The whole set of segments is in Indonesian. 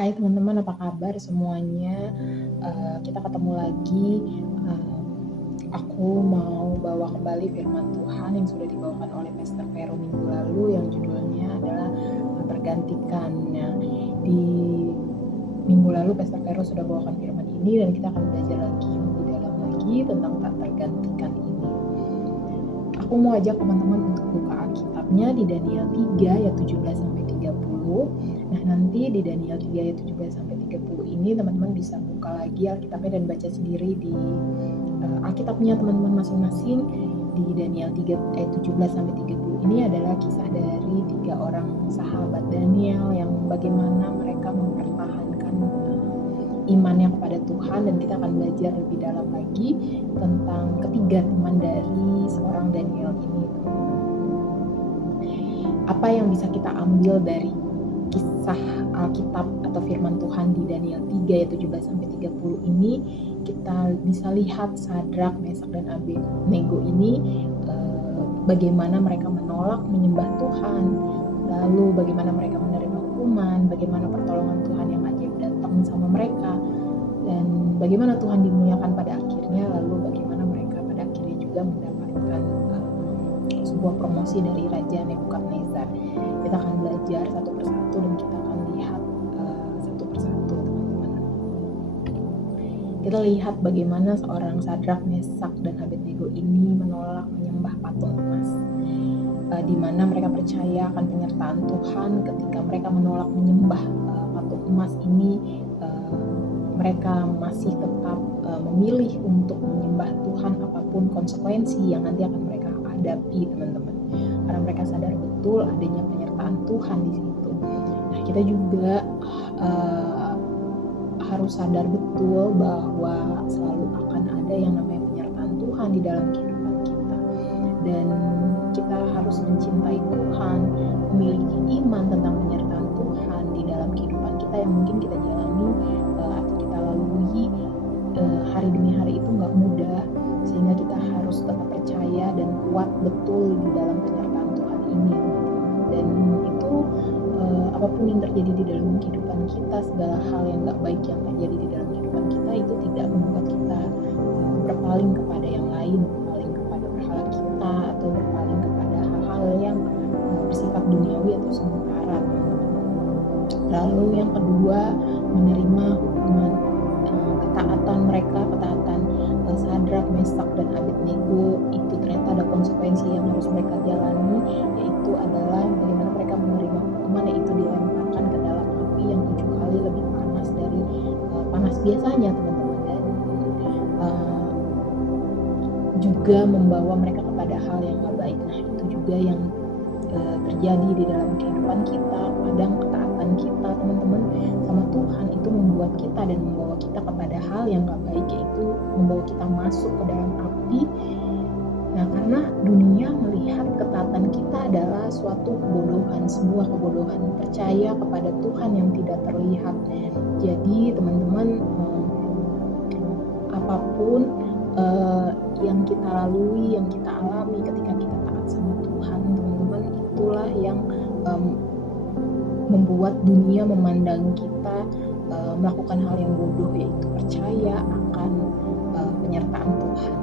Hai teman-teman, apa kabar semuanya? Kita ketemu lagi. Eee, aku mau bawa kembali firman Tuhan yang sudah dibawakan oleh Pastor Vero minggu lalu yang judulnya adalah Tergantikan. Nah, di minggu lalu Pastor Vero sudah bawakan firman ini dan kita akan belajar lagi lebih dalam lagi tentang tak tergantikan ini. Aku mau ajak teman-teman untuk buka Alkitabnya di Daniel 3 ayat 17-30. Nah, nanti di Daniel 3 ayat 17-30 ini teman-teman bisa buka lagi Alkitabnya dan baca sendiri di Alkitabnya teman-teman masing-masing. Di Daniel 3 ayat 17-30 ini adalah kisah dari 3 orang sahabat Daniel yang bagaimana mereka mempertahankan imannya kepada Tuhan, dan kita akan belajar lebih dalam lagi tentang ketiga teman dari seorang Daniel ini. Apa yang bisa kita ambil dari kisah Alkitab atau firman Tuhan di Daniel 3 ayat 17-30 ini? Kita bisa lihat Sadrak, Mesak, dan Abednego ini bagaimana mereka menolak menyembah Tuhan, lalu bagaimana mereka menerima hukuman, bagaimana pertolongan Tuhan yang ajaib datang sama mereka, dan bagaimana Tuhan dimuliakan pada akhirnya, lalu bagaimana mereka pada akhirnya juga mendapatkan sebuah promosi dari Raja Nebukadnezar. Kita akan belajar satu persatu dan kita akan lihat satu persatu, teman-teman. Kita lihat bagaimana seorang Sadrak, Mesak, dan Abednego ini menolak menyembah patung emas, di mana mereka percaya akan penyertaan Tuhan. Ketika mereka menolak menyembah patung emas ini, mereka masih tetap memilih untuk menyembah Tuhan apapun konsekuensi yang nanti akan mereka hadapi, teman-teman. Karena mereka sadar betul adanya penyertaan Tuhan di situ. Nah, kita juga harus sadar betul bahwa selalu akan ada yang namanya penyertaan Tuhan di dalam kehidupan kita. Dan kita harus mencintai Tuhan, memiliki iman tentang penyertaan Tuhan di dalam kehidupan kita yang mungkin kita jalani atau kita lalui hari demi hari itu nggak mudah, sehingga kita harus tetap percaya dan kuat betul di dalam penyertaan Tuhan ini. Dan itu apapun yang terjadi di dalam kehidupan kita, segala hal yang nggak baik yang terjadi di dalam kehidupan kita itu tidak membuat kita berpaling kepada yang lain, berpaling kepada berhala kita, atau berpaling kepada hal-hal yang bersifat duniawi atau sementara. Lalu yang kedua, menerima hukuman. Ketaatan mereka, ketaatan Sadrak, Mesak, dan Abednego itu ternyata ada konsekuensi yang harus mereka jalani, yaitu adalah bagaimana mereka menerima hukuman, yaitu dilemparkan ke dalam api yang 7 kali lebih panas dari panas biasanya, teman-teman. Dan juga membawa mereka kepada hal yang gak baik. Nah, itu juga yang terjadi di dalam kehidupan kita. Kadang ketaatan kita, teman-teman, sama Tuhan itu membuat kita dan membawa kita kepada hal yang gak baik, yaitu membawa kita masuk ke dalam api. Nah, karena dunia melihat ketaatan kita adalah suatu kebodohan, sebuah kebodohan, percaya kepada Tuhan yang tidak terlihat. Jadi teman-teman, apapun yang kita lalui, yang kita alami ketika kita taat sama Tuhan, teman-teman, itulah yang membuat dunia memandang kita melakukan hal yang bodoh, yaitu percaya akan penyertaan Tuhan.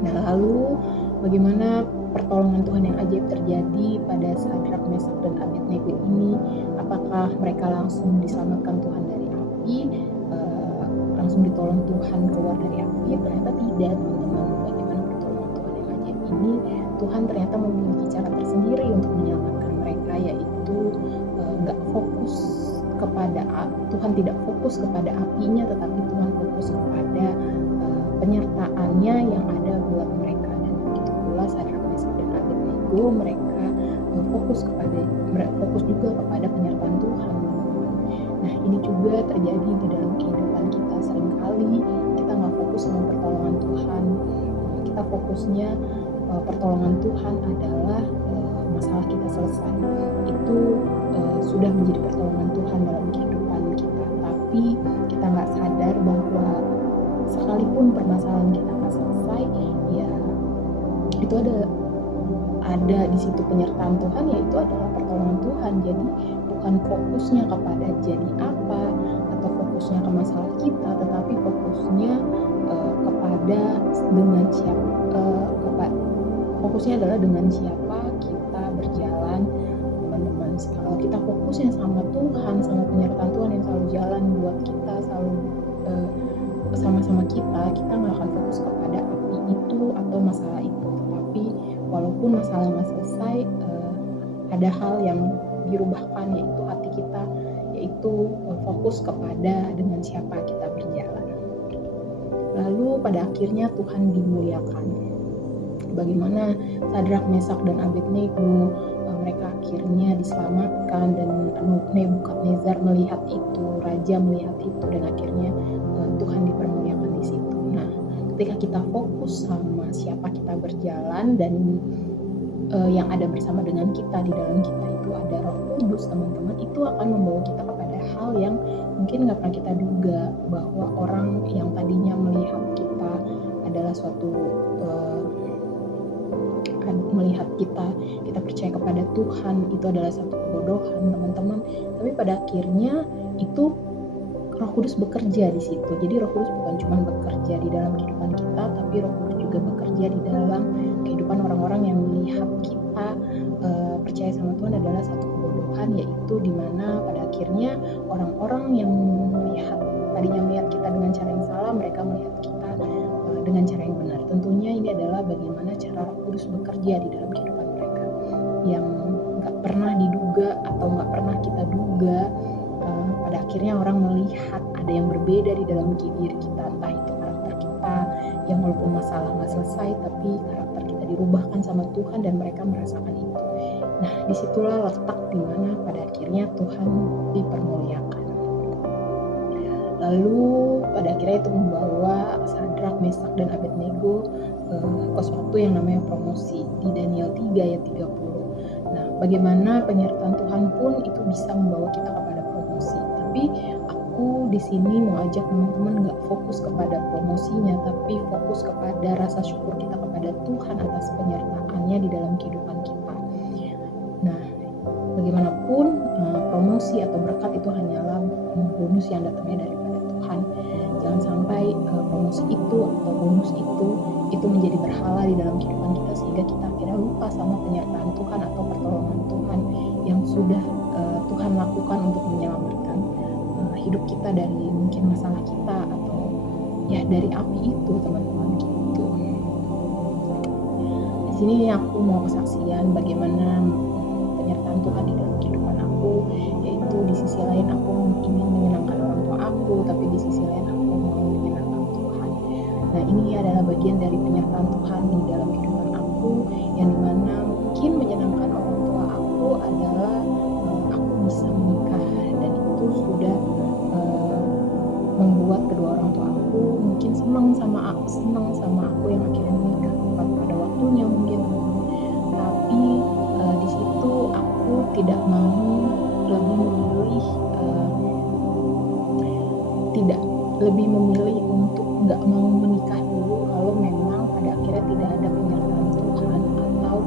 Nah, lalu bagaimana pertolongan Tuhan yang ajaib terjadi pada Sadrak, Mesak, dan Abednego ini? Apakah mereka langsung diselamatkan Tuhan dari api, langsung ditolong Tuhan keluar dari api? Ternyata tidak, teman-teman. Bagaimana pertolongan Tuhan yang ajaib ini? Tuhan ternyata memiliki cara tersendiri untuk menyelamatkan mereka, yaitu nggak fokus kepada Tuhan, tidak fokus kepada apinya, tetapi Tuhan fokus kepada penyertaannya yang ada buat mereka. Dan begitu pula Sadrak, Mesak, dan Abednego, mereka fokus juga kepada penyertaan Tuhan. Nah, ini juga terjadi di dalam kehidupan kita. Seringkali kita nggak fokus sama pertolongan Tuhan. Kita fokusnya pertolongan Tuhan adalah masalah kita selesai. Itu sudah menjadi pertolongan Tuhan dalam kehidupan kita. Tapi kita nggak sadar bahwa sekalipun permasalahan kita nggak selesai, ya itu ada ada di situ penyertaan Tuhan, yaitu adalah pertolongan Tuhan. Jadi bukan fokusnya kepada jadi apa atau fokusnya ke masalah kita, tetapi fokusnya kepada dengan siapa, fokusnya adalah dengan siapa kita berjalan, teman-teman. Kalau kita fokusnya sama Tuhan, sama penyertaan Tuhan yang selalu jalan buat kita, selalu sama-sama kita nggak akan fokus kepada api itu atau masalah itu. Tetapi walaupun masalah nggak selesai, ada hal yang dirubahkan, yaitu hati kita, yaitu fokus kepada dengan siapa kita berjalan. Lalu pada akhirnya Tuhan dimuliakan. Bagaimana Sadrak, Mesak, dan Abednego, mereka akhirnya diselamatkan, dan Nebukadnezar melihat itu, raja melihat itu, dan akhirnya Tuhan dipermuliakan di situ. Nah, ketika kita fokus sama siapa kita berjalan dan yang ada bersama dengan kita, di dalam kita itu ada Roh Kudus, teman-teman, itu akan membawa kita kepada hal yang mungkin nggak pernah kita duga, bahwa orang yang tadinya melihat kita adalah suatu melihat kita percaya kepada Tuhan itu adalah satu kebodohan, teman-teman. Tapi pada akhirnya itu Roh Kudus bekerja di situ. Jadi Roh Kudus bukan cuma bekerja di dalam kehidupan kita, tapi Roh Kudus juga bekerja di dalam kehidupan orang-orang yang melihat kita percaya sama Tuhan adalah satu kebodohan, yaitu dimana pada akhirnya orang-orang yang tadinya melihat kita dengan cara yang salah, mereka melihat kita dengan cara yang benar. Tentunya ini adalah bagaimana cara Roh Kudus bekerja di dalam kehidupan mereka, yang nggak pernah diduga atau nggak pernah kita duga. Pada akhirnya orang melihat ada yang berbeda di dalam diri kita, entah itu karakter kita yang walaupun masalah nggak selesai, tapi karakter kita dirubahkan sama Tuhan dan mereka merasakan itu. Nah, disitulah letak dimana pada akhirnya Tuhan dipermuliakan. Lalu pada akhirnya itu membawa Sadrak, Mesak, dan Abednego ke suatu yang namanya promosi di Daniel 3 ayat 30. Nah, bagaimana penyertaan Tuhan pun itu bisa membawa kita kepada promosi. Tapi aku di sini mau ajak teman-teman nggak fokus kepada promosinya, tapi fokus kepada rasa syukur kita kepada Tuhan atas penyertaannya di dalam kehidupan kita. Nah, bagaimanapun promosi atau berkat itu hanyalah bonus yang datangnya daripada Tuhan. Jangan sampai promosi itu atau bonus itu menjadi berhala di dalam kehidupan kita, sehingga kita akhirnya lupa sama penyertaan Tuhan atau pertolongan Tuhan yang sudah Tuhan lakukan untuk menyelamatkan hidup kita dari mungkin masalah kita atau ya dari api itu, teman-teman, gitu. Di sini aku mau kesaksian bagaimana penyertaan Tuhan di dalam kehidupan aku, yaitu di sisi lain aku ingin menyenangkan orang tua aku, tapi di sisi lain aku mau menyenangkan Tuhan. Nah, ini adalah bagian dari penyertaan Tuhan di dalam kehidupan aku, yang dimana mungkin menyenangkan orang tua aku adalah aku bisa menikah, dan itu sudah membuat kedua orang tua aku mungkin senang sama aku yang akhirnya menikah tepat pada waktunya mungkin. Tapi di situ aku tidak mau lebih memilih untuk nggak mau menikah dulu kalau memang pada akhirnya tidak ada penyertaan Tuhan, atau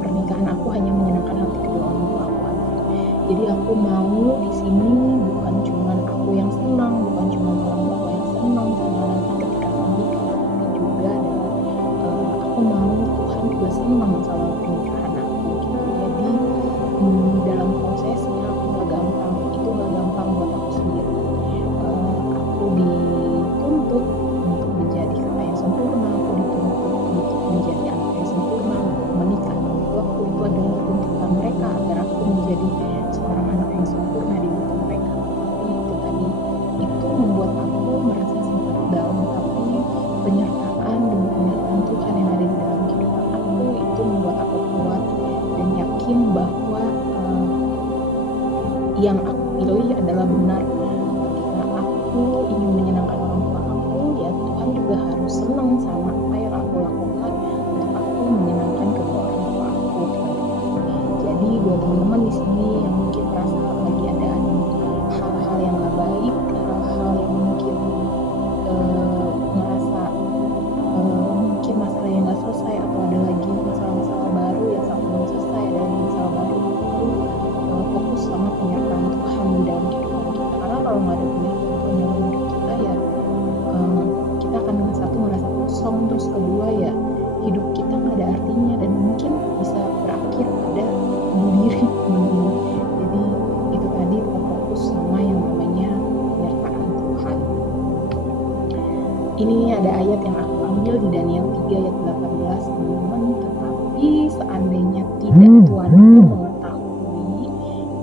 pernikahan aku hanya menyenangkan hati kedua orang tua aku aja. Jadi aku mau di sini bukan cuma aku yang senang, bukan cuma orang tua aku yang senang sama nanti ketika aku menikah, tapi juga adalah aku mau Tuhan juga senang sama pernikahan aku gitu. Jadi dalam prosesnya aku nggak gampang, itu nggak gampang buat aku sendiri. Aku dituntut untuk menjadi kakak yang sempurna, aku dituntut untuk menjadi anak yang sempurna, menikah waktu itu adalah tuntutan mereka agar aku menjadi seorang anak yang sempurna di mata mereka. Tapi itu tadi, itu membuat aku merasa sempat down, tapi penyertaan Tuhan yang ada di dalam kehidupan aku itu membuat aku kuat dan yakin bahwa yang aku pilih adalah benar. Ketika aku ingin menyenangkan orang tua aku, ya Tuhan juga harus senang sama apa yang aku lakukan untuk aku menyenangkan kedua orang tua aku, teman-teman. Jadi buat teman-teman di sini yang mungkin merasa lagi ada hal-hal yang gak baik, hal-hal yang mungkin ngerasa mungkin masalah yang gak selesai, atau ada lagi masalah-masalah kalau nggak ada banyak bantuan dalam hidup kita ya, kita akan satu merasa kosong, terus kedua ya hidup kita nggak ada artinya dan mungkin bisa berakhir pada bunuh diri teman-teman. Jadi itu tadi, tetap fokus sama yang namanya penyertaan Tuhan. Ini ada ayat yang aku ambil di Daniel 3 ayat 18 teman-teman. Tetapi seandainya tidak Tuanku mengetahui,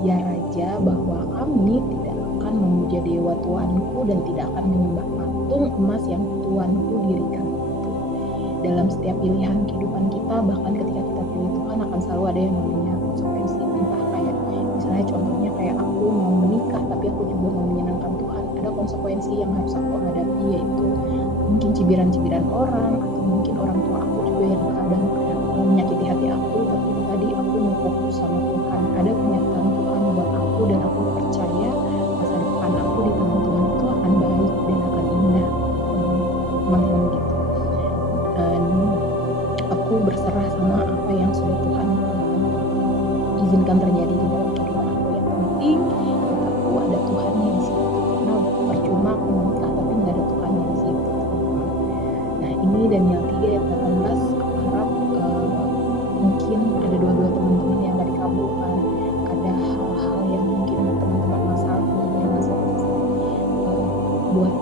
ya Raja, bahwa kami tidak akan memuja dewa Tuanku dan tidak akan menyembah patung emas yang Tuanku dirikan itu. Dalam setiap pilihan kehidupan kita, bahkan ketika kita pilih Tuhan, akan selalu ada yang namanya konsekuensi. Entah kayak misalnya contohnya kayak aku mau menikah tapi aku juga mau menyenangkan Tuhan, ada konsekuensi yang harus aku hadapi, yaitu mungkin cibiran-cibiran orang, atau mungkin orang tua aku juga yang kadang menyakiti hati aku. Tapi itu tadi, aku mau fokus sama Tuhan, ada penyertaan Tuhan buat aku, dan aku percaya masa depan aku di tangan Tuhan itu akan baik dan akan indah, teman-teman gitu. Dan aku berserah sama apa yang sudah Tuhan izinkan terjadi di dalam kehidupan aku. Yang penting buat aku ada Tuhannya di situ, karena percuma aku menikah tapi nggak ada Tuhannya di situ, teman-teman. Nah, ini Daniel 3 ayat 18. Aku harap mungkin ada doa-doa teman-teman yang gak dikabulkan, ada hal-hal yang mungkin teman-teman masalah buat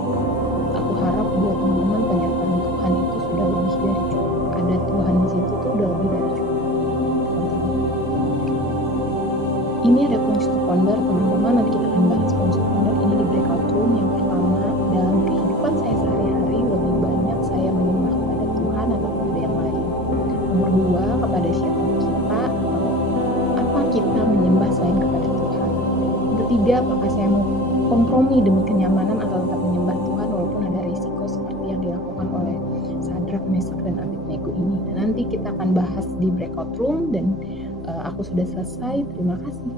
aku harap buat teman-teman, penyertaan Tuhan itu sudah lebih dari cukup. Ada Tuhan di situ tuh udah lebih dari cukup, teman-teman. Ini ada points to ponder, teman-teman. Nanti kita akan bahas points to ponder ini di breakout room. Yang pertama, dalam kehidupan saya sehari-hari lebih banyak saya menyembah kepada Tuhan atau kepada yang lain. Nomor 2, kepada siapa kita atau apa kita menyembah selain kepada Tuhan. Yang ketiga, apakah saya mau kompromi demi kenyamanan atau tetap menyembah Tuhan walaupun ada risiko seperti yang dilakukan oleh Sadrak, Mesak, dan Abednego ini. Dan nanti kita akan bahas di breakout room, dan aku sudah selesai. Terima kasih.